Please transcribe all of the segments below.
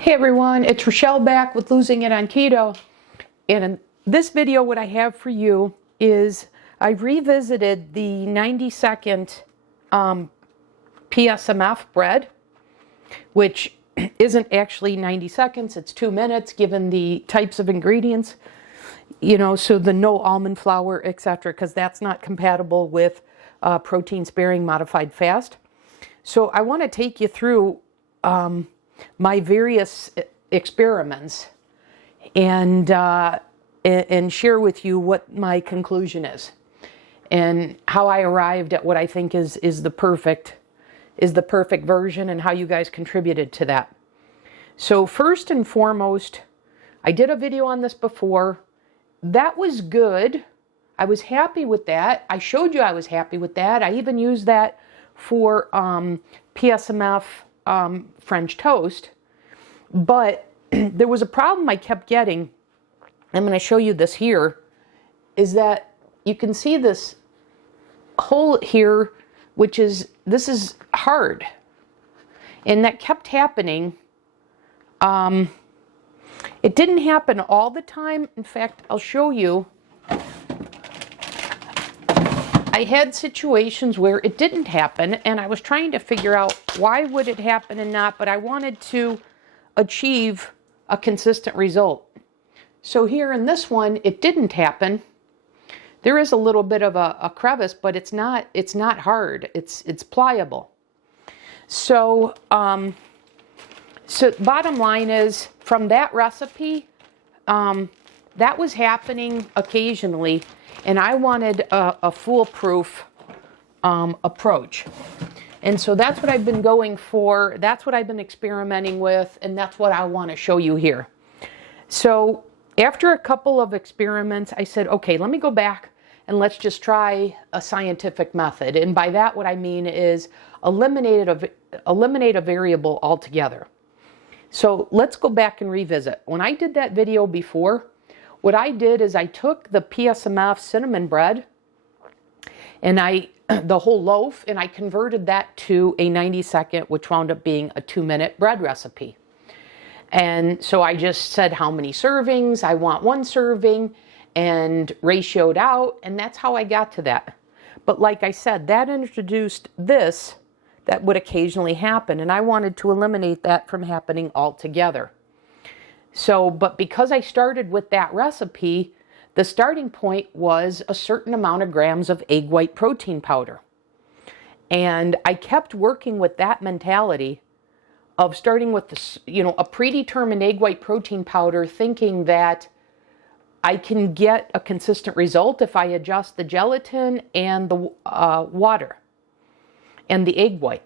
Hey everyone, it's Rochelle back with Losing It on Keto. And in this video, what I have for you is I revisited the 90-second PSMF bread, which isn't actually 90 seconds, it's 2 minutes given the types of ingredients, so the no almond flour, etc., because that's not compatible with protein-sparing modified fast. So I want to take you through my various experiments and share with you what my conclusion is and how I arrived at what I think is the perfect version and how you guys contributed to that. So first and foremost, I did a video on this before. That was good. I was happy with that. I showed you I was happy with that. I even used that for PSMF French toast, but there was a problem I kept getting. I'm going to show you this here, is that you can see this hole here, this is hard, and that kept happening. It didn't happen all the time. In fact, I'll show you. I had situations where it didn't happen, and I was trying to figure out why would it happen and not, but I wanted to achieve a consistent result. So here in this one, it didn't happen. There is a little bit of a crevice, but it's not hard. It's pliable. So so bottom line is, from that recipe, that was happening occasionally, and I wanted a foolproof approach. And so that's what I've been going for, that's what I've been experimenting with, and that's what I want to show you here. So after a couple of experiments, I said, okay, let me go back and let's just try a scientific method. And by that, what I mean is eliminate a variable altogether. So let's go back and revisit. When I did that video before, what I did is I took the PSMF cinnamon bread and the whole loaf, and I converted that to a 90-second, which wound up being a 2-minute bread recipe. And so I just said how many servings, I want 1 serving, and ratioed out, and that's how I got to that. But like I said, that introduced this that would occasionally happen, and I wanted to eliminate that from happening altogether. So, but because I started with that recipe, the starting point was a certain amount of grams of egg white protein powder. And I kept working with that mentality of starting with this, a predetermined egg white protein powder, thinking that I can get a consistent result if I adjust the gelatin and the water and the egg white.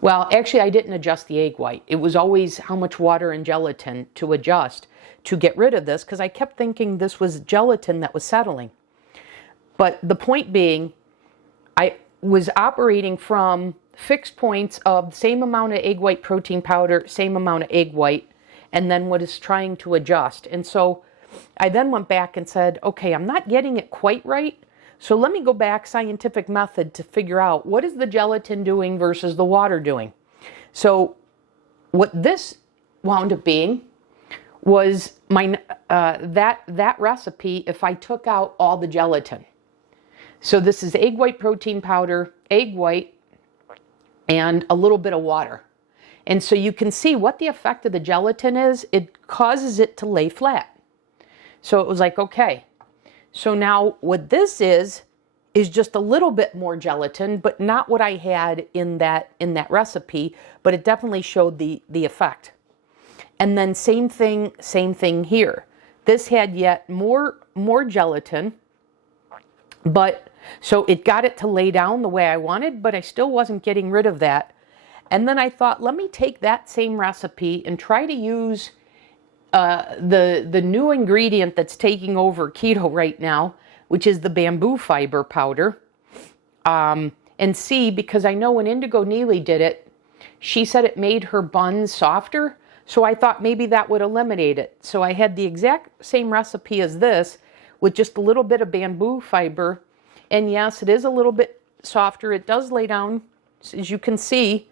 Well, actually, I didn't adjust the egg white. It was always how much water and gelatin to adjust to get rid of this, because I kept thinking this was gelatin that was settling. But the point being, I was operating from fixed points of the same amount of egg white protein powder, same amount of egg white, and then what is trying to adjust. And so I then went back and said, okay, I'm not getting it quite right. So let me go back scientific method to figure out what is the gelatin doing versus the water doing. So what this wound up being was my that recipe if I took out all the gelatin. So this is egg white protein powder, egg white, and a little bit of water. And so you can see what the effect of the gelatin is. It causes it to lay flat. So it was like, okay. So now what this is just a little bit more gelatin, but not what I had in that recipe, but it definitely showed the effect. And then same thing here. This had yet more gelatin, but so it got it to lay down the way I wanted, but I still wasn't getting rid of that. And then I thought, let me take that same recipe and try to use the new ingredient that's taking over keto right now, which is the bamboo fiber powder, and see, because I know when Indigo Neely did it, she said it made her buns softer, so I thought maybe that would eliminate it. So I had the exact same recipe as this with just a little bit of bamboo fiber, and yes, it is a little bit softer. It does lay down, as you can see,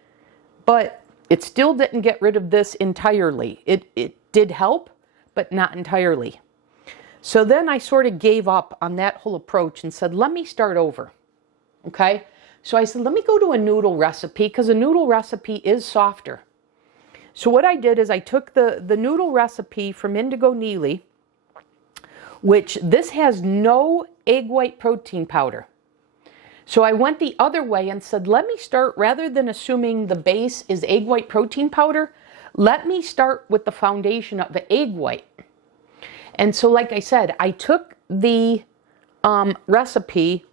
but It still didn't get rid of this entirely. It did help, but not entirely. So then I sort of gave up on that whole approach and said, let me start over. Okay? So I said, let me go to a noodle recipe, because a noodle recipe is softer. So what I did is I took the noodle recipe from Indigo Neely, which this has no egg white protein powder. So I went the other way and said, let me start, rather than assuming the base is egg white protein powder, let me start with the foundation of the egg white. And so, like I said, I took the recipe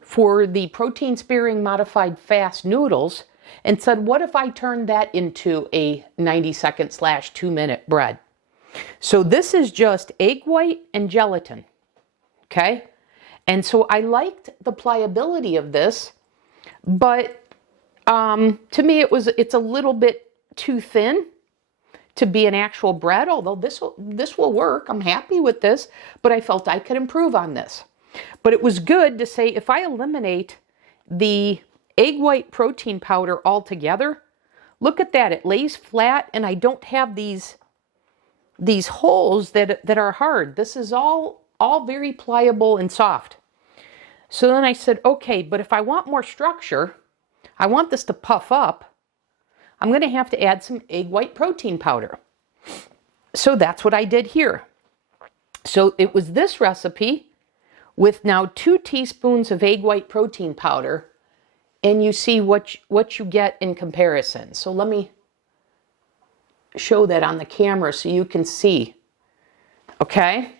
for the protein sparing modified fast noodles and said, what if I turned that into a 90-second / 2 minute bread? So this is just egg white and gelatin, okay? And so I liked the pliability of this, but to me it's a little bit too thin to be an actual bread, although this will work. I'm happy with this, but I felt I could improve on this. But it was good to say, if I eliminate the egg white protein powder altogether, look at that, it lays flat and I don't have these holes that are hard. This is all very pliable and soft. So then I said, okay, but if I want more structure, I want this to puff up, I'm going to have to add some egg white protein powder. So that's what I did here. So it was this recipe with now 2 teaspoons of egg white protein powder, and you see what you get in comparison. So let me show that on the camera so you can see. Okay?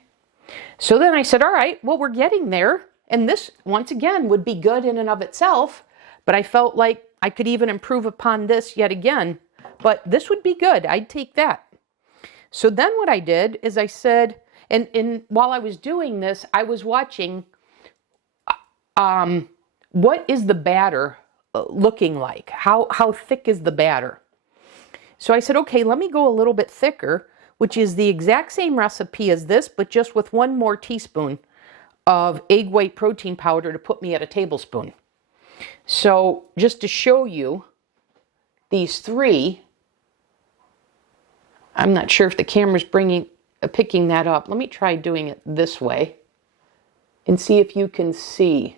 So then I said, all right, well, we're getting there. And this, once again, would be good in and of itself, but I felt like I could even improve upon this yet again. But this would be good. I'd take that. So then what I did is I said, and while I was doing this, I was watching what is the batter looking like? How thick is the batter? So I said, okay, let me go a little bit thicker, which is the exact same recipe as this, but just with 1 more teaspoon of egg white protein powder to put me at a tablespoon. So just to show you these 3, I'm not sure if the camera's picking that up. Let me try doing it this way and see if you can see.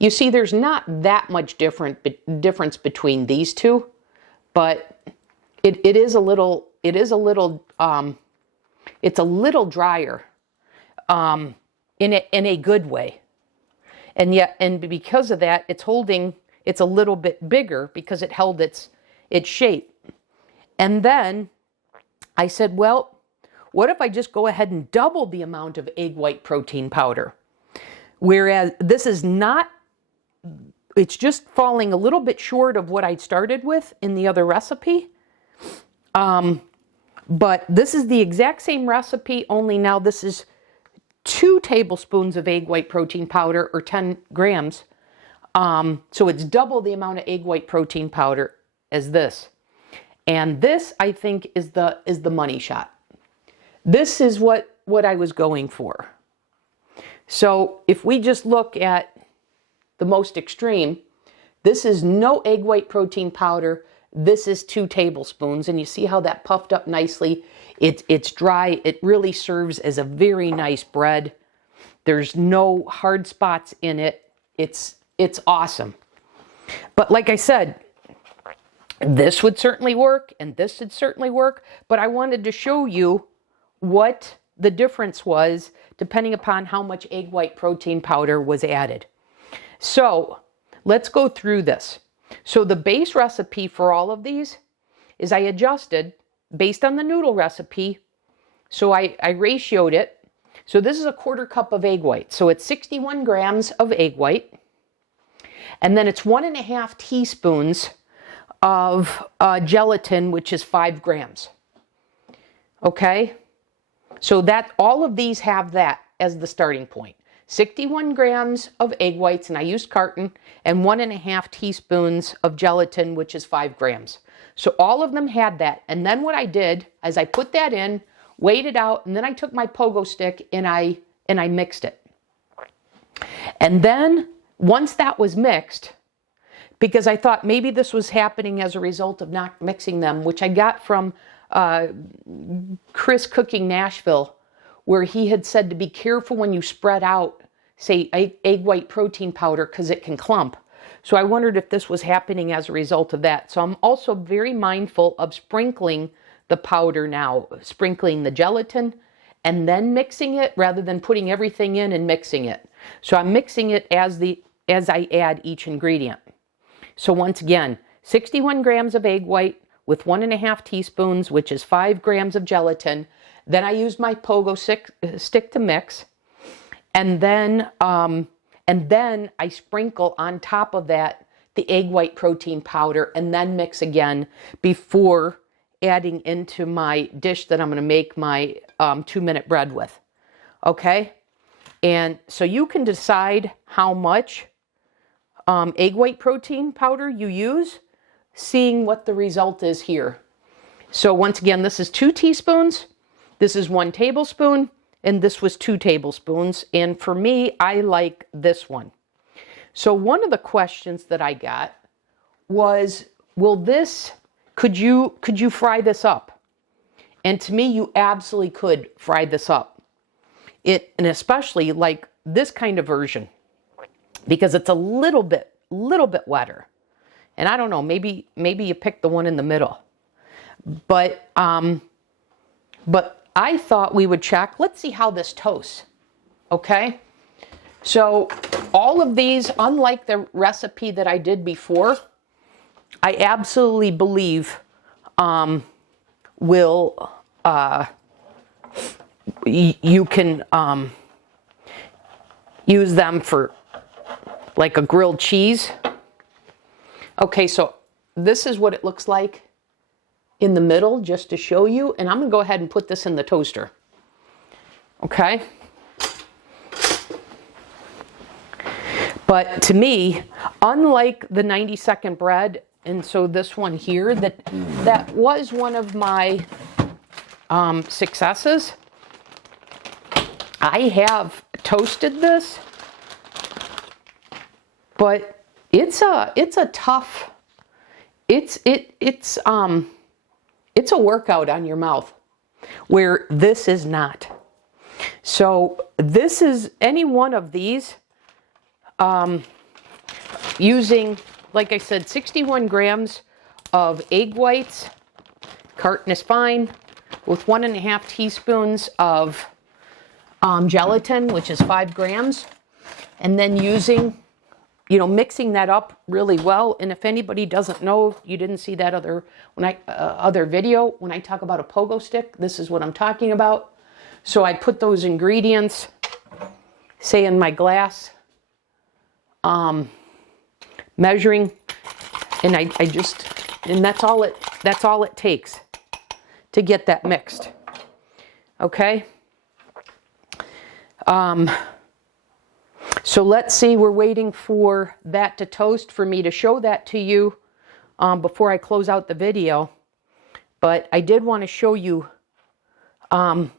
You see there's not that much difference between these 2, but it is a little drier in a good way. And because of that, it's a little bit bigger because it held its shape. And then I said, well, what if I just go ahead and double the amount of egg white protein powder? Whereas this is not, it's just falling a little bit short of what I started with in the other recipe. But this is the exact same recipe, only now this is 2 tablespoons of egg white protein powder, or 10 grams. So it's double the amount of egg white protein powder as this. And this, I think, is the money shot. This is what I was going for. So if we just look at the most extreme, this is no egg white protein powder. This is 2 tablespoons, and you see how that puffed up nicely. It's dry. It really serves as a very nice bread. There's no hard spots in it. It's awesome. But like I said, this would certainly work, and this would certainly work, but I wanted to show you what the difference was depending upon how much egg white protein powder was added. So let's go through this. So the base recipe for all of these is I adjusted based on the noodle recipe. So I ratioed it. So this is a 1/4 cup of egg white. So it's 61 grams of egg white. And then it's 1.5 teaspoons of gelatin, which is 5 grams. Okay? So that all of these have that as the starting point. 61 grams of egg whites, and I used carton, and 1.5 teaspoons of gelatin, which is 5 grams. So all of them had that. And then what I did is I put that in, weighed it out, and then I took my pogo stick and I mixed it. And then once that was mixed, because I thought maybe this was happening as a result of not mixing them, which I got from Chris Cooking Nashville, where he had said to be careful when you spread out, say, egg white protein powder, because it can clump. So I wondered if this was happening as a result of that. So I'm also very mindful of sprinkling the powder now, sprinkling the gelatin and then mixing it rather than putting everything in and mixing it. So I'm mixing it as I add each ingredient. So once again, 61 grams of egg white with 1.5 teaspoons, which is 5 grams of gelatin. Then I use my pogo stick to mix. And then I sprinkle on top of that the egg white protein powder and then mix again before adding into my dish that I'm going to make my 2-minute bread with. Okay? And so you can decide how much egg white protein powder you use, seeing what the result is here. So once again, this is 2 teaspoons, this is 1 tablespoon, and this was 2 tablespoons. And for me, I like this one. So one of the questions that I got was, could you fry this up? And to me, you absolutely could fry this up. And especially like this kind of version, because it's a little bit wetter. And I don't know, maybe you pick the one in the middle. But I thought we would check. Let's see how this toasts. Okay? So all of these, unlike the recipe that I did before, I absolutely believe you can use them for like a grilled cheese. Okay, so this is what it looks like in the middle, just to show you. And I'm going to go ahead and put this in the toaster. Okay? But to me, unlike the 90-second bread, and so this one here, that was one of my successes. I have toasted this, but it's a tough, it's a workout on your mouth, where this is not. So this is any one of these, using, like I said, 61 grams of egg whites, carton is fine, with 1.5 teaspoons of gelatin, which is 5 grams, and then using, mixing that up really well. And if anybody doesn't know, you didn't see that other video, when I talk about a pogo stick, this is what I'm talking about. So I put those ingredients, say, in my glass, measuring, and and that's all it takes to get that mixed. Okay. So let's see, we're waiting for that to toast for me to show that to you before I close out the video. But I did want to show you the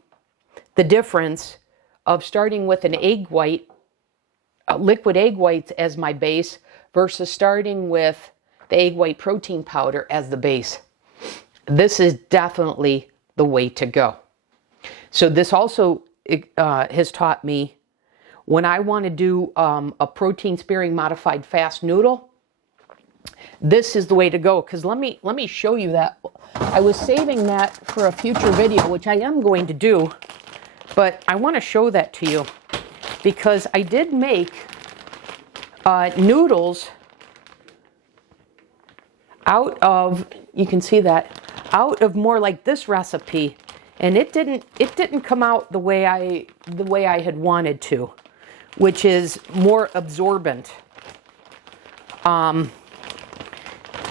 difference of starting with an egg white, liquid egg whites as my base, versus starting with the egg white protein powder as the base. This is definitely the way to go. So this also has taught me, when I want to do a protein sparing modified fast noodle, this is the way to go. Because let me show you that. I was saving that for a future video, which I am going to do, but I want to show that to you because I did make noodles out of, you can see that, out of more like this recipe, and it didn't come out the way I had wanted to, which is more absorbent. And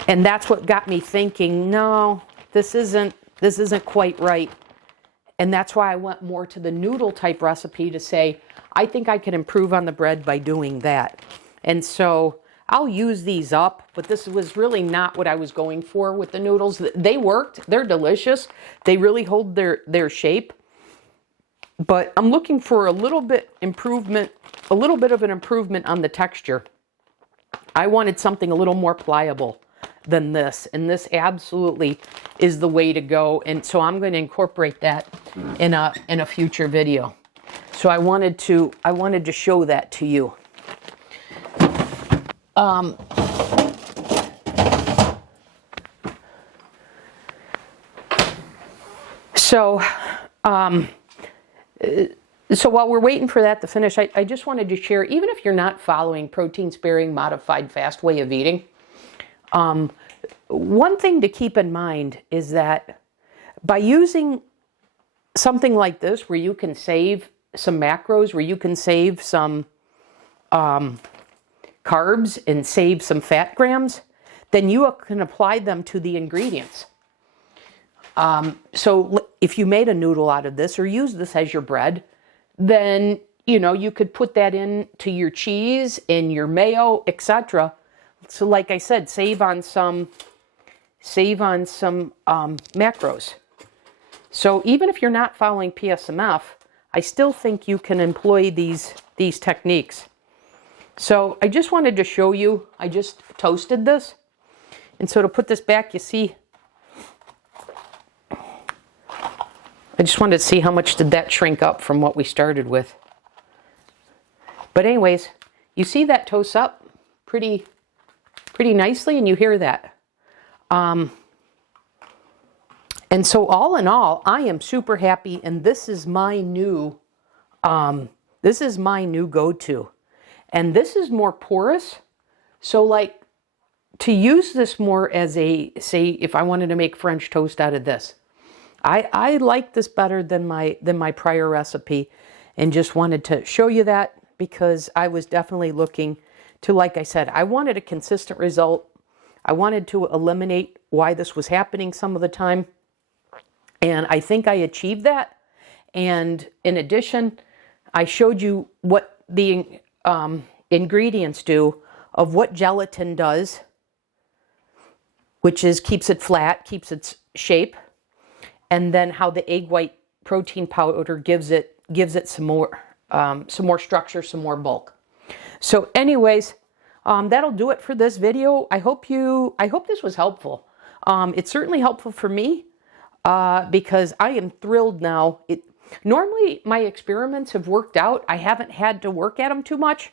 that's what got me thinking, no, this isn't quite right. And that's why I went more to the noodle type recipe to say, I think I can improve on the bread by doing that. And so I'll use these up, but this was really not what I was going for with the noodles. They worked, they're delicious. They really hold their shape. But I'm looking for a little bit of an improvement on the texture. I wanted something a little more pliable than this, and this absolutely is the way to go. And so I'm going to incorporate that in a future video. So I wanted to show that to you. So while we're waiting for that to finish, I just wanted to share, even if you're not following protein-sparing, modified, fast way of eating, one thing to keep in mind is that by using something like this, where you can save some macros, where you can save some carbs and save some fat grams, then you can apply them to the ingredients. So if you made a noodle out of this or use this as your bread, then, you know, you could put that into your cheese and your mayo, etc. So like I said, save on some macros. So even if you're not following PSMF, I still think you can employ these techniques. So I just wanted to show you, I just toasted this. And so to put this back, you see, I just wanted to see how much did that shrink up from what we started with. But anyways, you see that toasts up pretty nicely, and you hear that. And so all in all, I am super happy, and this is my new go-to. And this is more porous. So like to use this more as a, say, if I wanted to make French toast out of this, I like this better than my prior recipe, and just wanted to show you that because I was definitely looking to, like I said, I wanted a consistent result. I wanted to eliminate why this was happening some of the time, and I think I achieved that. And in addition, I showed you what the ingredients do, of what gelatin does, which is keeps it flat, keeps its shape. And then how the egg white protein powder gives it some more structure, some more bulk. So anyways, that'll do it for this video. I hope this was helpful. It's certainly helpful for me because I am thrilled now. Normally my experiments have worked out. I haven't had to work at them too much.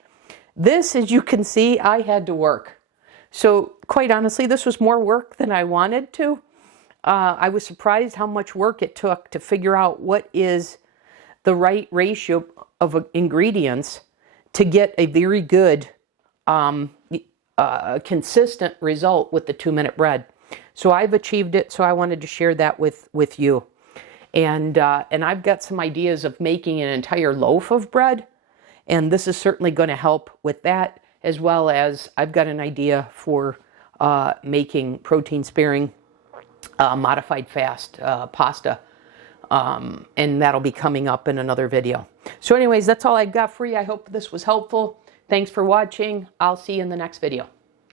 This, as you can see, I had to work. So quite honestly, this was more work than I wanted to. I was surprised how much work it took to figure out what is the right ratio of ingredients to get a very good, consistent result with the 2-minute bread. So I've achieved it, so I wanted to share that with you. And I've got some ideas of making an entire loaf of bread, and this is certainly going to help with that, as well as I've got an idea for making protein-sparing modified fast pasta, and that'll be coming up in another video. So anyways, that's all I've got for you. I hope this was helpful. Thanks for watching. I'll see you in the next video.